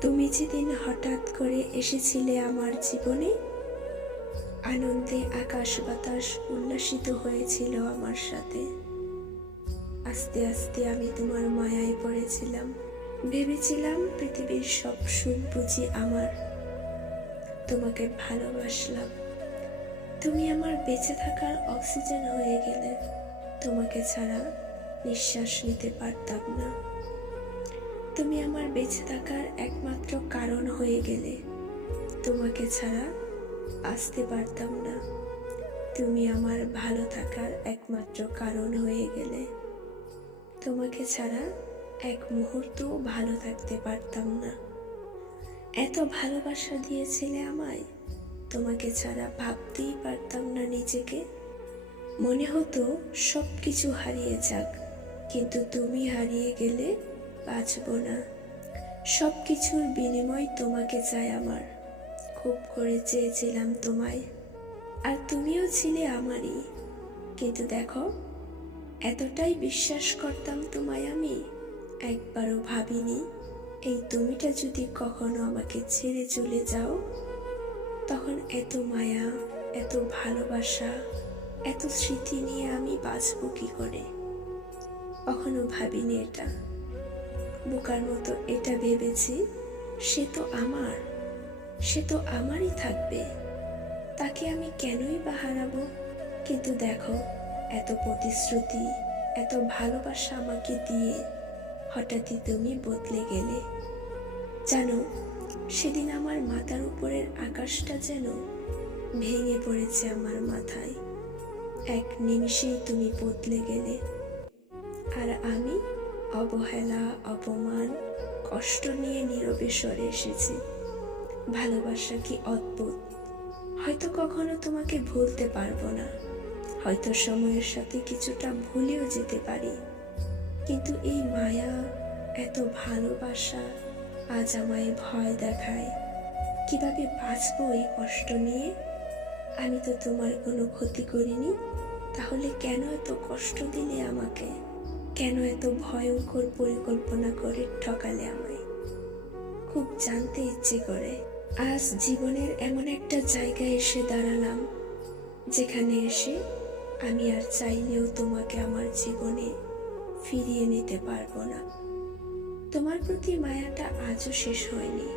তুমি যেদিন হঠাৎ করে এসেছিলে আমার জীবনে, আনন্দে আকাশ বাতাস উল্লাসিত হয়েছিল আমার সাথে। আস্তে আস্তে আমি তোমার মায়ায় পড়েছিলাম। ভেবেছিলাম পৃথিবীর সব সুখ বুঝি আমার। তোমাকে ভালোবাসলাম। তুমি আমার বেঁচে থাকার অক্সিজেন হয়ে গেলে। তোমাকে ছাড়া নিঃশ্বাস নিতে পারতাম না। তুমি আমার বেঁচে থাকার একমাত্র কারণ হয়ে গেলে। তোমাকে ছাড়া আসতে পারতাম না। তুমি আমার ভালো থাকার একমাত্র কারণ হয়ে গেলে। তোমাকে ছাড়া এক মুহূর্তও ভালো থাকতে পারতাম না। এত ভালোবাসা দিয়েছিলে আমায়, তোমাকে ছাড়া ভাবতেই পারতাম না নিজেকে। মনে হতো সব কিছু হারিয়ে যাক, কিন্তু তুমি হারিয়ে গেলে বাঁচব না। সব কিছুর বিনিময় তোমাকে চাই আমার। খুব করে চেয়েছিলাম তোমায়, আর তুমিও ছিলে আমারই। কিন্তু দেখো, এতটাই বিশ্বাস করতাম তোমায় আমি, একবারও ভাবিনি এই তুমিটা যদি কখনো আমাকে ছেড়ে চলে যাও, তখন এত মায়া, এত ভালোবাসা, এত স্মৃতি নিয়ে আমি বাঁচব কি করে। কখনো ভাবিনি এটা। বোকার মতো এটা ভেবেছি, সে তো আমার, সে তো আমারই থাকবে, তাকে আমি কেনই বা হারাবো। কিন্তু দেখো, এত প্রতিশ্রুতি, এত ভালোবাসা আমাকে দিয়ে হঠাৎই তুমি বদলে গেলে। জানো, সেদিন আমার মাথার উপরের আকাশটা যেন ভেঙে পড়েছে আমার মাথায়। এক নিমিষেই তুমি বদলে গেলে, আর আমি অবহেলা, অপমান, কষ্ট নিয়ে নীরবে সরে এসেছি। ভালোবাসা কি অদ্ভুত। হয়তো কখনো তোমাকে ভুলতে পারবো না, হয়তো সময়ের সাথে কিছুটা ভুলেও যেতে পারি, কিন্তু এই মায়া, এত ভালোবাসা আজ আমায় ভয় দেখায়। কিভাবে বাঁচবো এই কষ্ট নিয়ে? আমি তো তোমার কোনো ক্ষতি করিনি, তাহলে কেন এত কষ্ট দিলে আমাকে? কেন এত ভয়ঙ্কর পরিকল্পনা করে ঠকালে আমায়? খুব জানতে ইচ্ছে করে। আজ জীবনের এমন একটা জায়গায় এসে দাঁড়ালাম, যেখানে এসে আমি আর চাইলেও তোমাকে আমার জীবনে ফিরিয়ে নিতে পারবো না। তোমার প্রতি মায়াটা আজও শেষ হয়নি।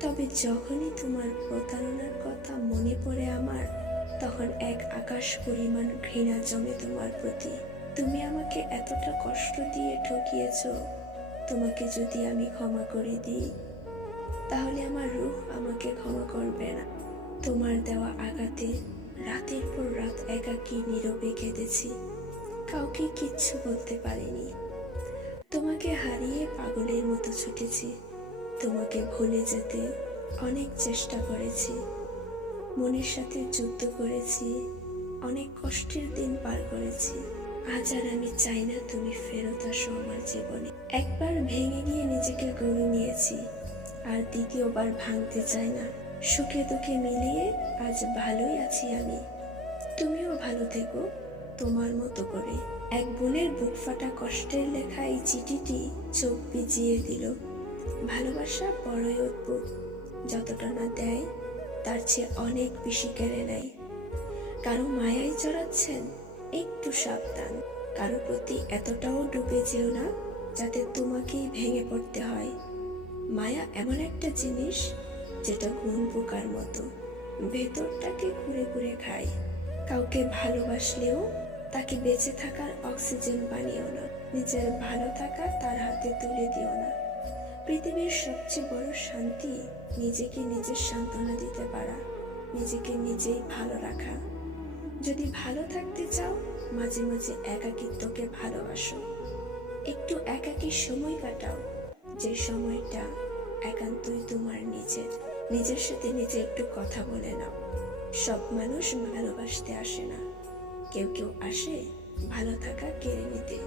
তবে যখনই তোমার প্রতারণার কথা মনে পড়ে আমার, তখন এক আকাশ পরিমাণ ঘৃণা জমে তোমার প্রতি। তুমি আমাকে এতটা কষ্ট দিয়ে ঠকিয়েছ। তোমাকে যদি আমি ক্ষমা করে দিই, তাহলে আমার রূহ আমাকে ক্ষমা করবে না। তোমার দেওয়া আঘাতে রাতের পর রাত একাকী নীরবে কেঁদেছি, কাউকে কিচ্ছু বলতে পারিনি। তোমাকে হারিয়ে পাগলের মতো ছুটেছি। তোমাকে ভুলে যেতে অনেক চেষ্টা করেছি, মনের সাথে যুদ্ধ করেছি, অনেক কষ্টের দিন পার করেছি। আজ আর আমি চাই না তুমি ফেরত আসো আমার জীবনে। একবার ভেঙে গিয়ে নিজেকে গড়ে নিয়েছি, আর দ্বিতীয়বার ভাঙতে চাই না। সুখে দুঃখে মিলিয়ে আজ ভালোই আছি আমি। তুমিও ভালো থেকো তোমার মতো করে। এক বোনের বুক ফাটা কষ্টের লেখা এই চিঠিটি চোখ ভিজিয়ে দিল। ভালোবাসা বড়ই অদ্ভুত। যতটা না দেয়, তার চেয়ে অনেক বেশি কেড়ে নেয়। কারো মায়ায় জড়াচ্ছেন, একটু সাবধান। কারো প্রতি এতটাও ডুবে যেও না যাতে তোমাকেই ভেঙে পড়তে হয়। মায়া এমন একটা জিনিস, যেটা কোন পোকার মতো ভেতরটাকে কুড়ে কুড়ে খায়। কাউকে ভালোবাসলেও তাকে বেঁচে থাকার অক্সিজেন বানিও না। নিজের ভালো থাকা তার হাতে তুলে দিও না। পৃথিবীর সবচেয়ে বড় শান্তি নিজেকে নিজের সান্ত্বনা দিতে পারা, নিজেকে নিজেই ভালো রাখা। যদি ভালো থাকতে চাও, মাঝে মাঝে একাকিত্বকে ভালোবাসো। একটু একাকী সময় কাটাও, যে সময়টা একান্তই তোমার নিজের। নিজের সাথে নিজে একটু কথা বলে নাও। সব মানুষ ভালোবাসতে আসে না, কেউ কেউ আসে ভালো থাকা কেড়ে নিতে।